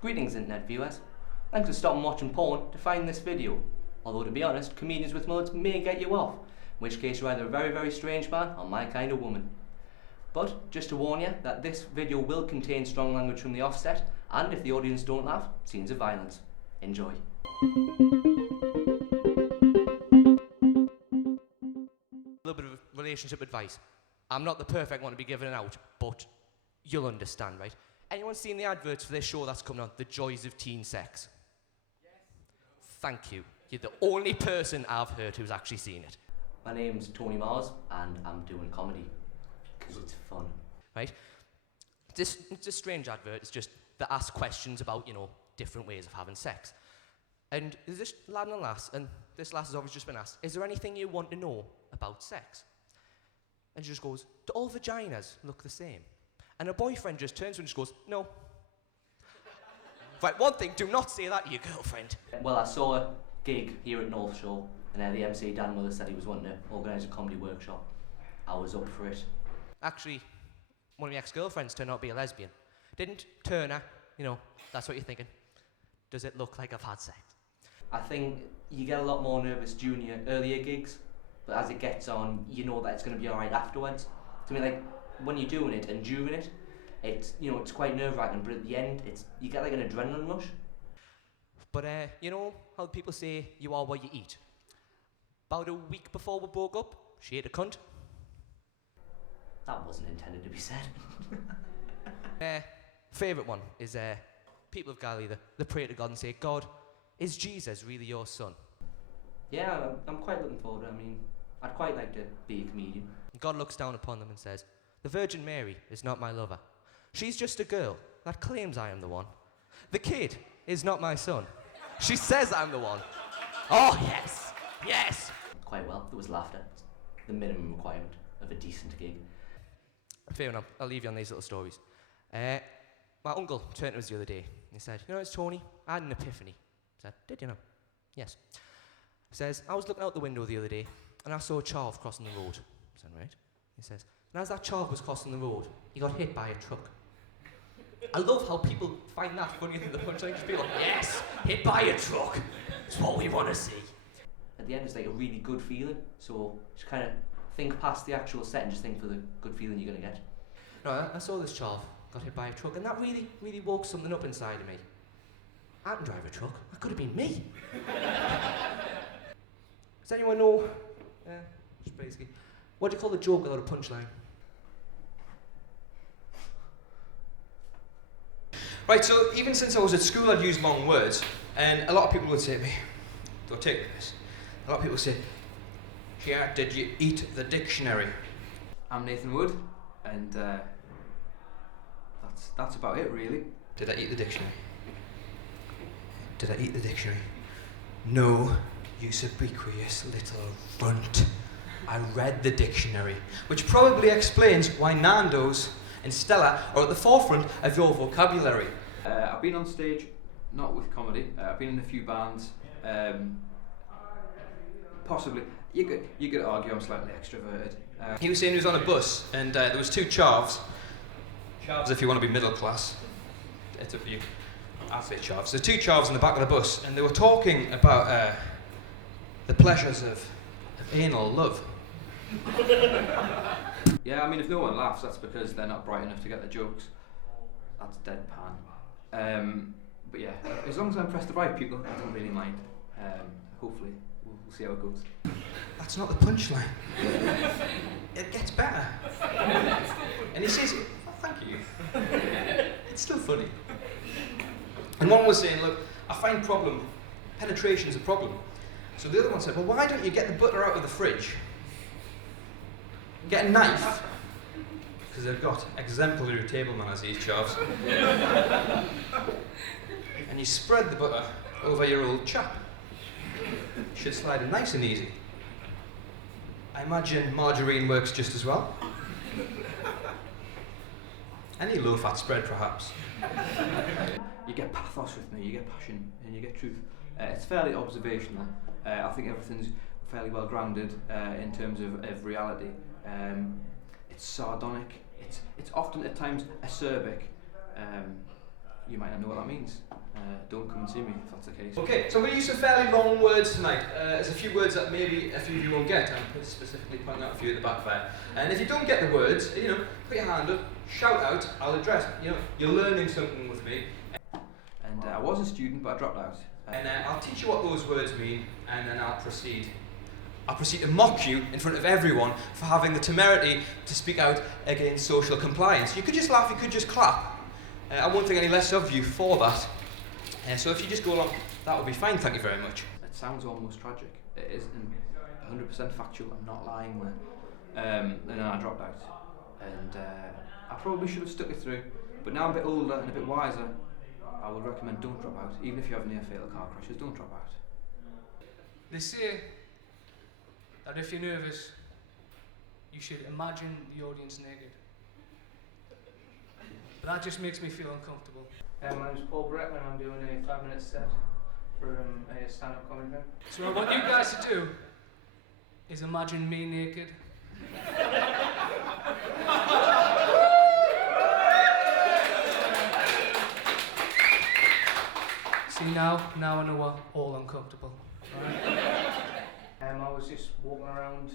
Greetings internet viewers. Thanks for stopping watching porn to find this video. Although to be honest, comedians with mullet may get you off, in which case you're either a very very strange man or my kind of woman. But just to warn you that this video will contain strong language from the offset, and if the audience don't laugh, scenes of violence. Enjoy. A little bit of relationship advice. I'm not the perfect one to be giving it out, but you'll understand, right? Anyone seen the adverts for this show that's coming on, The Joys of Teen Sex? Yes. Thank you. You're the only person I've heard who's actually seen it. My name's Tony Mars, and I'm doing comedy, because it's fun. Right? It's a strange advert. It's just they ask questions about, different ways of having sex. And there's this lad and a lass, and this lass has obviously just been asked, is there anything you want to know about sex? And she just goes, do all vaginas look the same? And her boyfriend just turns to her and just goes, no. Right, one thing, do not say that to your girlfriend. Well, I saw a gig here at North Shore, and the MC, Dan Mother, said he was wanting to organise a comedy workshop. I was up for it. Actually, one of my ex-girlfriends turned out to be a lesbian. Didn't turn her, that's what you're thinking. Does it look like I've had sex? I think you get a lot more nervous during your earlier gigs, but as it gets on, you know that it's going to be alright afterwards. To me, like, when you're doing it and during it, it's quite nerve-wracking, but at the end, you get like an adrenaline rush. But you know how people say you are what you eat? About a week before we broke up, she ate a cunt. That wasn't intended to be said. Favourite one is people of Galilee, they pray to God and say, God, is Jesus really your son? Yeah, I'm quite looking forward to it. I mean, I'd quite like to be a comedian. God looks down upon them and says, the Virgin Mary is not my lover. She's just a girl that claims I am the one. The kid is not my son. She says I'm the one. Oh, yes, yes. Quite well, there was laughter. It's the minimum requirement of a decent gig. Fair enough, I'll leave you on these little stories. My uncle turned to us the other day and he said, it's Tony, I had an epiphany. I said, did you know? Yes. He says, I was looking out the window the other day and I saw a child crossing the road. I said, right. He says, and as that child was crossing the road, he got hit by a truck. I love how people find that funnier than the punchline. Just be like, yes, hit by a truck. It's what we want to see. At the end, it's like a really good feeling. So just kind of think past the actual set and just think for the good feeling you're going to get. No, I saw this child got hit by a truck, and that really, really woke something up inside of me. I can drive a truck. That could have been me. Does anyone know? Just basically. What do you call the joke without a punchline? Right, so even since I was at school, I'd use long words, and a lot of people would say to me, don't take this. A lot of people say, yeah, did you eat the dictionary? I'm Nathan Wood, and that's about it, really. Did I eat the dictionary? Did I eat the dictionary? No, you ubiquitous little runt. I read the dictionary, which probably explains why Nando's and Stella are at the forefront of your vocabulary. I've been on stage, not with comedy. I've been in a few bands. Possibly, you could argue I'm slightly extroverted. He was saying he was on a bus, and there was two chavs. Chavs, if you want to be middle class. It's up to you. I'll say chavs. There's two chavs in the back of the bus, and they were talking about the pleasures of anal love. Yeah, I mean, if no one laughs, that's because they're not bright enough to get the jokes. That's deadpan. But yeah, as long as I impress the right people, I don't really mind. Hopefully, we'll see how it goes. That's not the punchline. It gets better. And he says, oh, thank you. It's still funny. And one was saying, look, I find penetration's a problem. So the other one said, well, why don't you get the butter out of the fridge? Get a knife, because they've got exemplary table manners, these chavs. And you spread the butter over your old chap. Should slide in nice and easy. I imagine margarine works just as well. Any low-fat spread, perhaps. You get pathos with me, you get passion, and you get truth. It's fairly observational. I think everything's fairly well grounded in terms of reality. It's sardonic. It's often at times acerbic. you might not know what that means. Don't come and see me if that's the case. Okay, so we're going to use some fairly long words tonight. There's a few words that maybe a few of you won't get. I'm specifically pointing out a few at the back there. And if you don't get the words, you know, put your hand up, shout out, I'll address it. You know, you're learning something with me. And I was a student, but I dropped out. And I'll teach you what those words mean, and then I'll proceed to mock you in front of everyone for having the temerity to speak out against social compliance. You could just laugh, you could just clap. I won't think any less of you for that. So if you just go along, that would be fine, thank you very much. It sounds almost tragic. It is 100% factual, I'm not lying there. And then I dropped out. And I probably should have stuck it through. But now I'm a bit older and a bit wiser, I would recommend don't drop out. Even if you have near fatal car crashes, don't drop out. They say that if you're nervous, you should imagine the audience naked. But that just makes me feel uncomfortable. My name's Paul Brett, and I'm doing a 5-minute set for a stand-up comedy thing. So what I want you guys to do is imagine me naked. See now I know we're all uncomfortable. Right? I was just walking around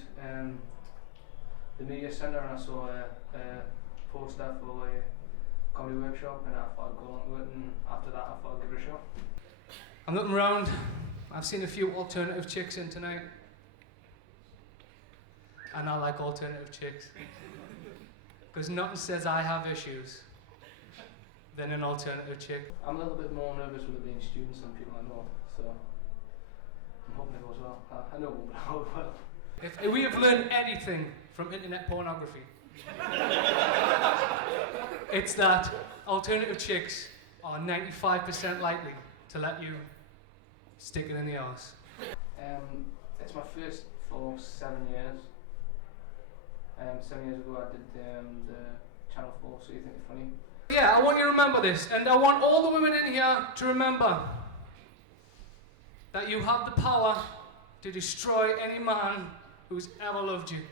the media centre and I saw a poster for a comedy workshop, and I thought I'd go on to it, and after that I thought I'd give it a shot. I'm looking around, I've seen a few alternative chicks in tonight. And I like alternative chicks. Because nothing says I have issues than an alternative chick. I'm a little bit more nervous with it being students and people I know, so I'm hoping it goes well. I know it won't, but I hope it will. If we have learned anything from internet pornography, it's that alternative chicks are 95% likely to let you stick it in the arse. It's my first for 7 years. 7 years ago I did the Channel 4, So You Think It's Funny. Yeah, I want you to remember this, and I want all the women in here to remember that you have the power to destroy any man who's ever loved you.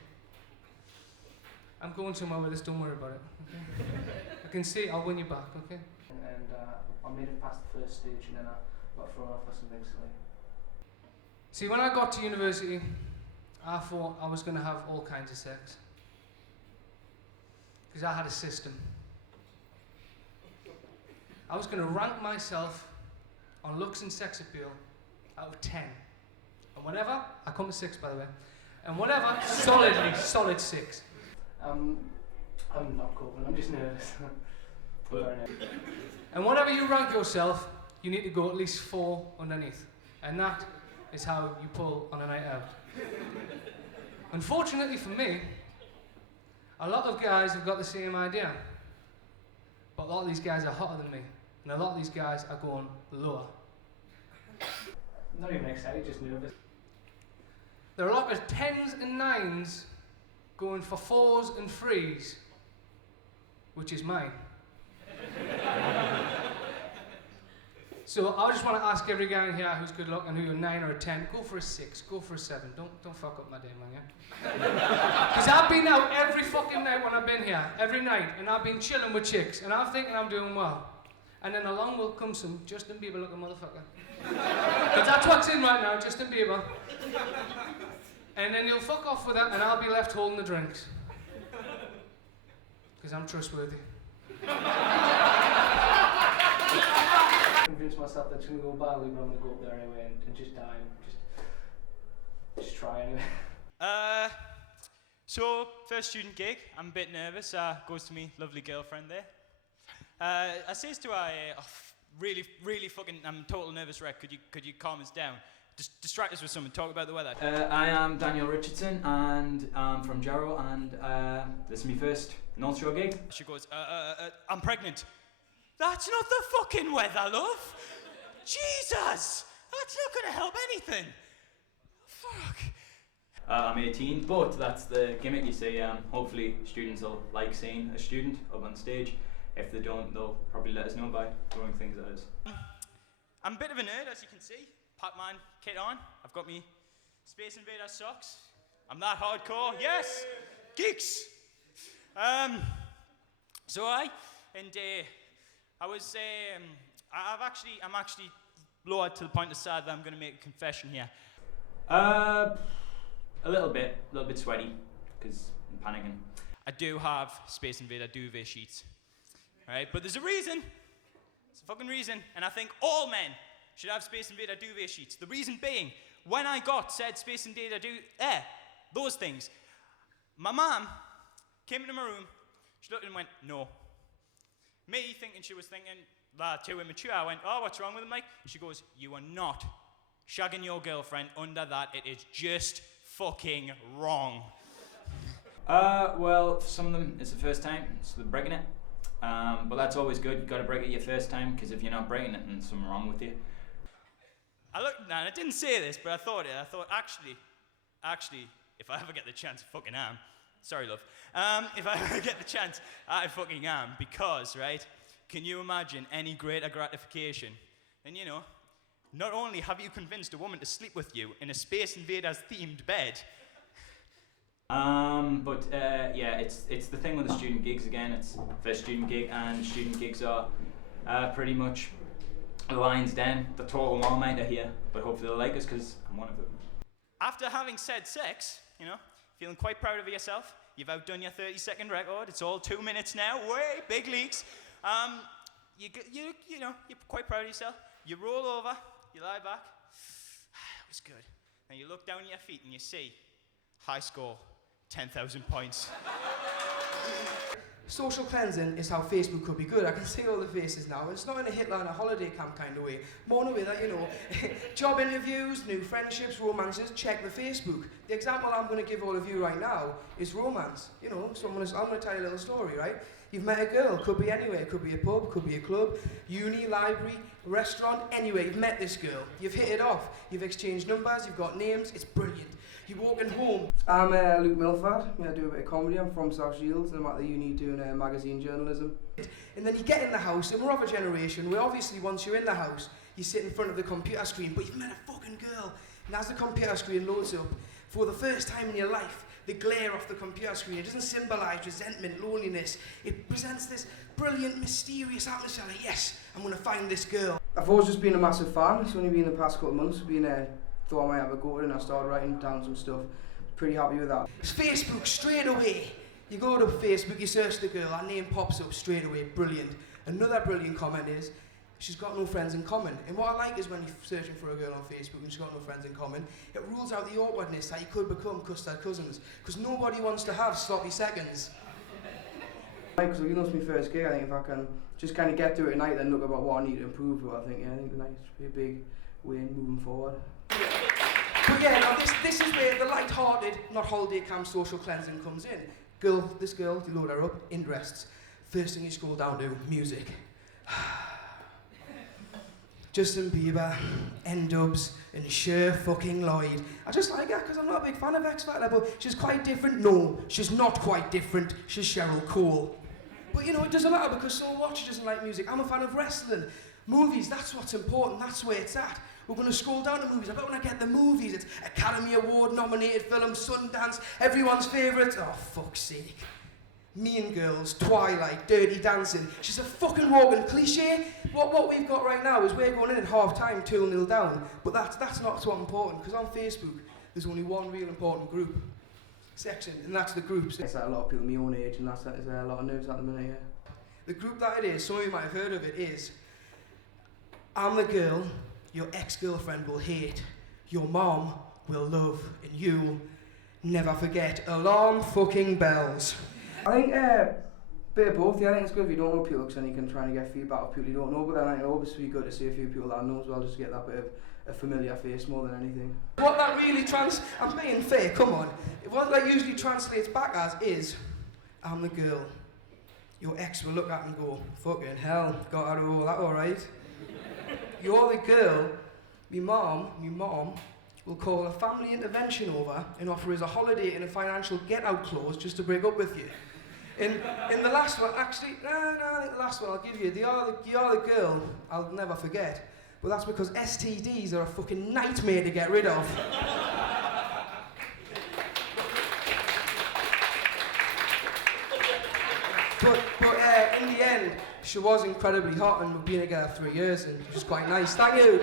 I'm going somewhere with this, don't worry about it. Okay? I can see, I'll win you back, okay? And I made it past the first stage, and then I got thrown off for something silly. See, when I got to university, I thought I was going to have all kinds of sex. Because I had a system. I was going to rank myself on looks and sex appeal out of 10. And whatever, I come to 6 by the way, and whatever, solid 6. I'm not coping, I'm just nervous. I'm very nervous. And whatever you rank yourself, you need to go at least 4 underneath. And that is how you pull on a night out. Unfortunately for me, a lot of guys have got the same idea. But a lot of these guys are hotter than me. And a lot of these guys are going lower. Not even excited, just nervous. There are a lot of 10s and 9s going for 4s and 3s, which is mine. So I just want to ask every guy in here who's good looking, who you're a 9 or a 10, go for a 6, go for a 7. Don't fuck up my day, man, yeah? Because I've been out every fucking night when I've been here, every night, and I've been chilling with chicks, and I'm thinking I'm doing well. And then along will come some Justin Bieber looking motherfucker. Because that's what's in right now, Justin Bieber. And then you'll fuck off with that, and I'll be left holding the drinks. Because I'm trustworthy. Convince myself that it's going to go badly, but I'm going to go up there anyway and just die and just try anyway. So, first student gig, I'm a bit nervous, goes to me lovely girlfriend there. I says to her, really fucking, I'm total nervous wreck, could you calm us down? Distract us with something, talk about the weather. I am Daniel Richardson, and I'm from Jarrow, and this is my first North Shore gig. She goes, I'm pregnant. That's not the fucking weather, love. Jesus, that's not gonna help anything. Fuck. I'm 18, but that's the gimmick, you see. Hopefully students will like seeing a student up on stage. If they don't, they'll probably let us know by throwing things at us. I'm a bit of a nerd, as you can see. Pac-Man kit on. I've got me Space Invader socks. I'm that hardcore. Yes, geeks. And I was, I'm actually lowered to the point of sad that I'm going to make a confession here. A little bit sweaty, because I'm panicking. I do have Space Invader duvet sheets, right? But there's a reason. There's a fucking reason, and I think all men should have Space Invader duvet sheets. The reason being, when I got said Space Invader those things, my mom came into my room, she looked and went, no. Me thinking she was thinking, too immature, I went, oh, what's wrong with him, Mike? She goes, you are not shagging your girlfriend under that. It is just fucking wrong. Well, for some of them, it's the first time, so they're breaking it. But that's always good. You've got to break it your first time, because if you're not breaking it, then there's something wrong with you. I looked, and I didn't say this, but I thought actually, if I ever get the chance, I fucking am. Sorry, love. If I ever get the chance, I fucking am, because, right, can you imagine any greater gratification than, you know, not only have you convinced a woman to sleep with you in a Space Invaders themed bed. Yeah, it's the thing with the student gigs again. It's first student gig, and student gigs are pretty much the lion's den, the total Marmite are here. But hopefully they'll like us, because I'm one of them. After having said sex, you know, feeling quite proud of yourself. You've outdone your 30-second record. It's all 2 minutes now. Way big leagues. You know, you're quite proud of yourself. You roll over, you lie back. That was good. Then you look down at your feet and you see high score, 10,000 points. Social cleansing is how Facebook could be good. I can see all the faces now. It's not in a Hitler and a holiday camp kind of way. More in a way that, you know, job interviews, new friendships, romances, check the Facebook. The example I'm going to give all of you right now is romance. You know, so I'm going to tell you a little story, right? You've met a girl, could be anywhere, could be a pub, could be a club, uni, library, restaurant, anywhere. You've met this girl, you've hit it off, you've exchanged numbers, you've got names, it's brilliant. You're walking home. I'm Luke Milford. I do a bit of comedy. I'm from South Shields and I'm at the uni doing magazine journalism. And then you get in the house, and we're of a generation where obviously once you're in the house, you sit in front of the computer screen, but you've met a fucking girl. And as the computer screen loads up, for the first time in your life, the glare off the computer screen, it doesn't symbolise resentment, loneliness. It presents this brilliant, mysterious atmosphere like, yes, I'm going to find this girl. I've always just been a massive fan. It's only been the past couple of months. Thought I might have a go at it, and I started writing down some stuff. Pretty happy with that. It's Facebook straight away. You go to Facebook, you search the girl, her name pops up straight away, brilliant. Another brilliant comment is, she's got no friends in common. And what I like is when you're searching for a girl on Facebook and she's got no friends in common, it rules out the awkwardness that you could become custard cousins. Because nobody wants to have sloppy seconds. Because you know it's my first gig, I think if I can just kind of get through it tonight, then look about what I need to improve with, I think tonight should be a big win moving forward. But yeah, now this is where the light-hearted, not holiday camp social cleansing comes in. This girl, you load her up, interests. First thing you scroll down to, music. Justin Bieber, N-Dubs, and Cher fucking Lloyd. I just like her because I'm not a big fan of X Factor, but she's quite different. No, she's not quite different. She's Cheryl Cole. But you know, it doesn't matter because so what? She doesn't like music. I'm a fan of wrestling. Movies, that's what's important. That's where it's at. We're going to scroll down to movies. I bet when I get the movies, it's Academy Award nominated film, Sundance, everyone's favourite. Oh, fuck's sake. Mean Girls, Twilight, Dirty Dancing. She's a fucking walking cliche. What we've got right now is we're going in at half time, 2-0 down. But that's not so important, because on Facebook, there's only one real important group section, and that's the groups. It's like a lot of people my own age, and there's a lot of nerves at the minute, yeah. The group that it is, some of you might have heard of it, is I'm the girl your ex-girlfriend will hate, your mom will love, and you'll never forget. Alarm fucking bells. I think bit of both. Yeah, I think it's good if you don't know people, because then you can try and get feedback of people you don't know. But then I think it'll obviously be good to see a few people that I know as well, just to get that bit of a familiar face more than anything. What that really I'm being fair, come on. What that usually translates back as is, I'm the girl your ex will look at and go, fucking hell, got out of all that alright. You're the girl my mom will call a family intervention over and offer us a holiday and a financial get-out clause just to break up with you. In the last one, actually, no, I think the last one I'll give you, you are the girl I'll never forget. But that's because STDs are a fucking nightmare to get rid of. in the end, she was incredibly hot, and we've been together 3 years, and she's quite nice. Thank you.